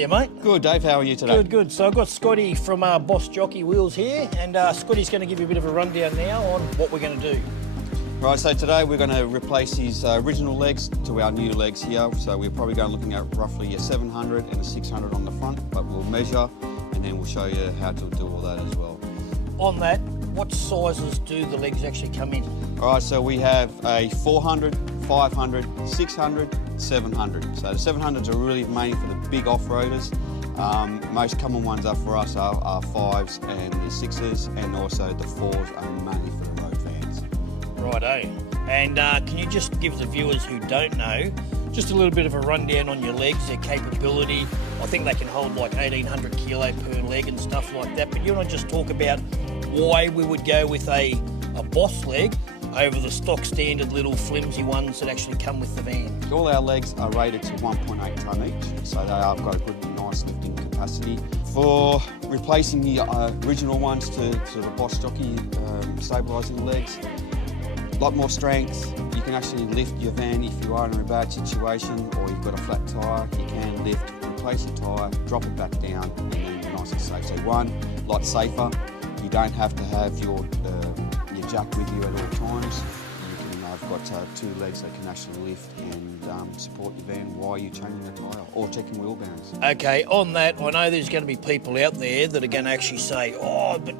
you, mate? Good, Dave. How are you today? Good, good. So I've got Scotty from BOS Jockey Wheels here, and Scotty's going to give you a bit of a rundown now on what we're going to do. Right, so today we're going to replace his original legs to our new legs here. So we're probably going looking at roughly a 700 and a 600 on the front, but we'll measure and then we'll show you how to do all that as well. On that, what sizes do the legs actually come in? All right, so we have a 400, 500, 600, 700. So the 700s are really mainly for the big off-roaders. Most common ones are for us are 5s and the 6s, and also the 4s are mainly for the road vans. Righto. And can you just give the viewers who don't know just a little bit of a rundown on your legs, their capability? I think they can hold like 1,800 kilo per leg and stuff like that, but you want to just talk about why we would go with a BOS leg over the stock standard little flimsy ones that actually come with the van. All our legs are rated to 1.8 tonne each, so they have got a good, nice lifting capacity. For replacing the original ones to the BOS Jockey Stabilising Legs, a lot more strength. You can actually lift your van if you are in a bad situation or you've got a flat tyre. You can lift, replace your tyre, drop it back down, and then nice and safe. So one, a lot safer. You don't have to have your jack with you at all times. You can have got 2 legs that can actually lift and support your van while you're changing the tyre or checking wheel bearings. Okay, on that, I know there's going to be people out there that are going to actually say, oh, but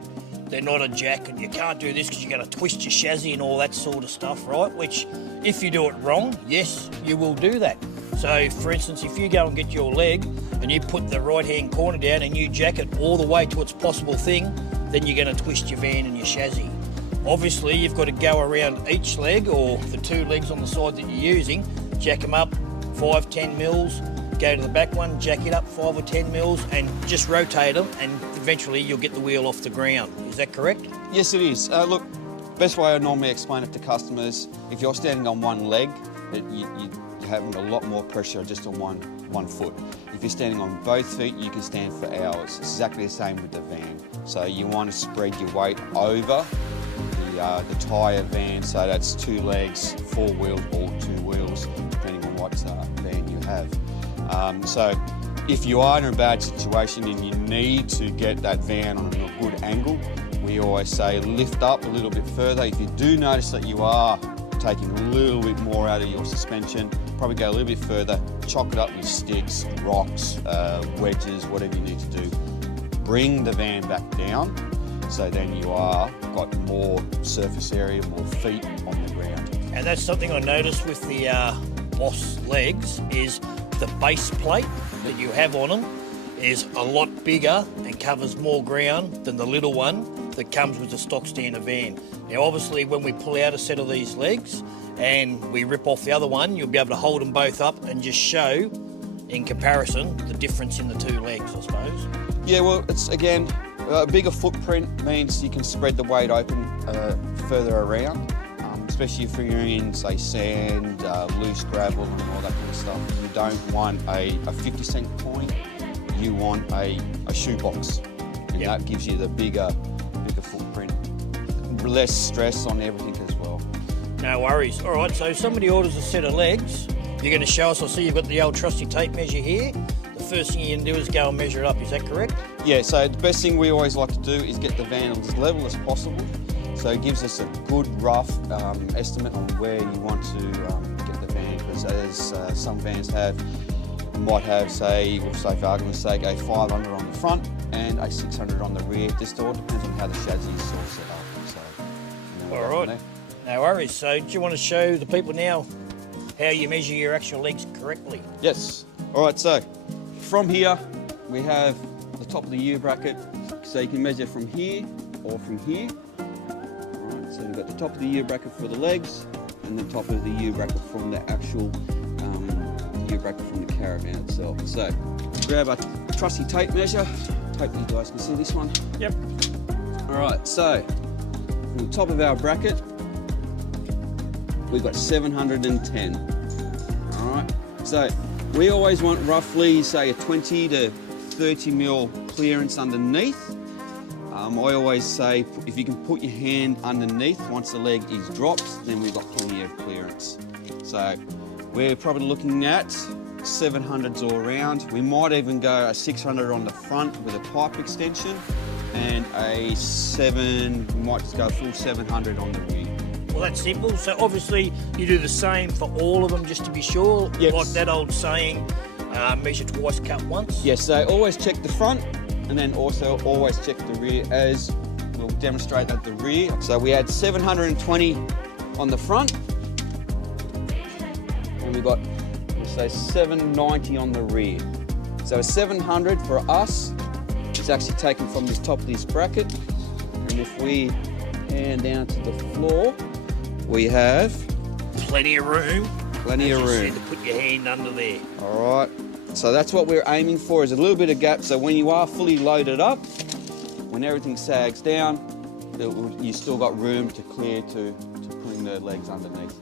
they're not a jack and you can't do this because you're going to twist your chassis and all that sort of stuff, right? Which, if you do it wrong, yes, you will do that. So, for instance, if you go and get your leg and you put the right-hand corner down and you jack it all the way to its possible thing, then you're going to twist your van and your chassis. Obviously, you've got to go around each leg or the 2 legs on the side that you're using, jack them up 5-10 mils, go to the back one, jack it up 5 or 10 mils and just rotate them, and eventually you'll get the wheel off the ground. Is that correct? Yes, it is. Look, best way I normally explain it to customers, if you're standing on one leg, you're having a lot more pressure just on one foot. If you're standing on both feet, you can stand for hours. It's exactly the same with the van. So you want to spread your weight over the tyre van, so that's 2 legs, 4 wheels, or 2 wheels, depending on what van you have. So if you are in a bad situation and you need to get that van on a good angle, we always say lift up a little bit further. If you do notice that you are taking a little bit more out of your suspension, probably go a little bit further, chock it up with sticks, rocks, wedges, whatever you need to do. Bring the van back down, so then you are got more surface area, more feet on the ground. And that's something I noticed with the BOS legs, is the base plate that you have on them is a lot bigger and covers more ground than the little one that comes with the stock standard van. Now obviously when we pull out a set of these legs and we rip off the other one, you'll be able to hold them both up and just show in comparison the difference in the 2 legs, I suppose. Yeah, well, it's again, a bigger footprint means you can spread the weight open further around, especially if you're in, say, sand, loose gravel and all that kind of stuff. You don't want a 50-cent coin, you want a shoebox. And that gives you the bigger footprint, less stress on everything as well. No worries. All right, so if somebody orders a set of legs, you're going to show us, I see you've got the old trusty tape measure here. The first thing you can do is go and measure it up, is that correct? Yeah, so the best thing we always like to do is get the van as level as possible. So it gives us a good rough estimate on where you want to get the van, because as some vans might have, say for argument's sake, a 500 on the front and a 600 on the rear. Just all depends on how the chassis is all set up. So, all right, no worries. So do you want to show the people now how you measure your actual legs correctly? Yes. All right, so from here we have the top of the U bracket, so you can measure from here or from here. All right, so we've got the top of the U bracket for the legs and the top of the U bracket from the actual U bracket from the caravan itself. So grab a trusty tape measure. Hope you guys can see this one. Yep. All right, so from the top of our bracket, we've got 710. All right, so we always want roughly, say, a 20 to 30 mil clearance underneath. I always say if you can put your hand underneath once the leg is dropped, then we've got plenty of clearance. So we're probably looking at 700s all around. We might even go a 600 on the front with a pipe extension, and we might just go full 700 on the rear. Well, that's simple. So obviously you do the same for all of them just to be sure. Yes. Like that old saying, measure twice, cut once. Yes, so always check the front, and then also always check the rear, as we'll demonstrate at the rear. So we had 720 on the front, and we got, let's say, 790 on the rear. So 700 for us is actually taken from the top of this bracket, and if we hand down to the floor, we have Plenty of room. plenty of As you room. said, to put your hand under there. All right, so that's what we're aiming for, is a little bit of gap, so when you are fully loaded up, when everything sags down, you still got room to clear to putting the legs underneath.